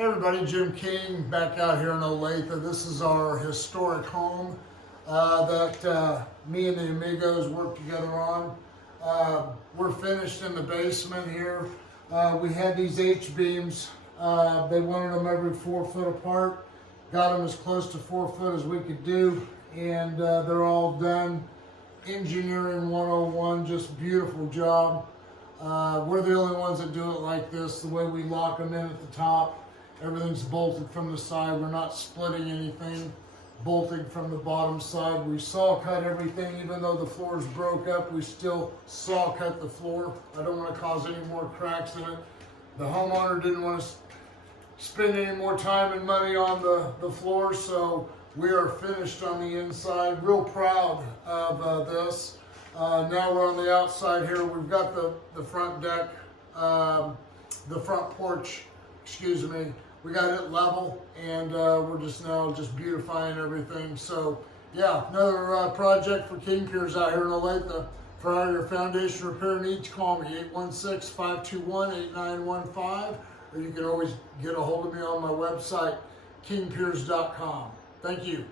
Hey everybody, Jim King back out here in Olathe. This is our historic home that me and the amigos worked together on. We're finished in the basement here. We had these H-beams. They wanted them every 4 foot apart. Got them as close to 4 foot as we could do, and they're all done. Engineering 101, just beautiful job. We're the only ones that do it like this, the way we lock them in at the top. Everything's bolted from the side. We're not splitting anything, bolting from the bottom side. We saw cut everything, even though the floors broke up, we still saw cut the floor. I don't want to cause any more cracks in it. The homeowner didn't want to spend any more time and money on the floor, so we are finished on the inside. Real proud of this. Now we're on the outside here. We've got the front deck, the front porch, excuse me. We got it level, and we're just now beautifying everything. So yeah, another project for King Piers out here in Olathe. For all your foundation repair needs, call me 816-521-8915, or you can always get a hold of me on my website, kingpiers.com. Thank you.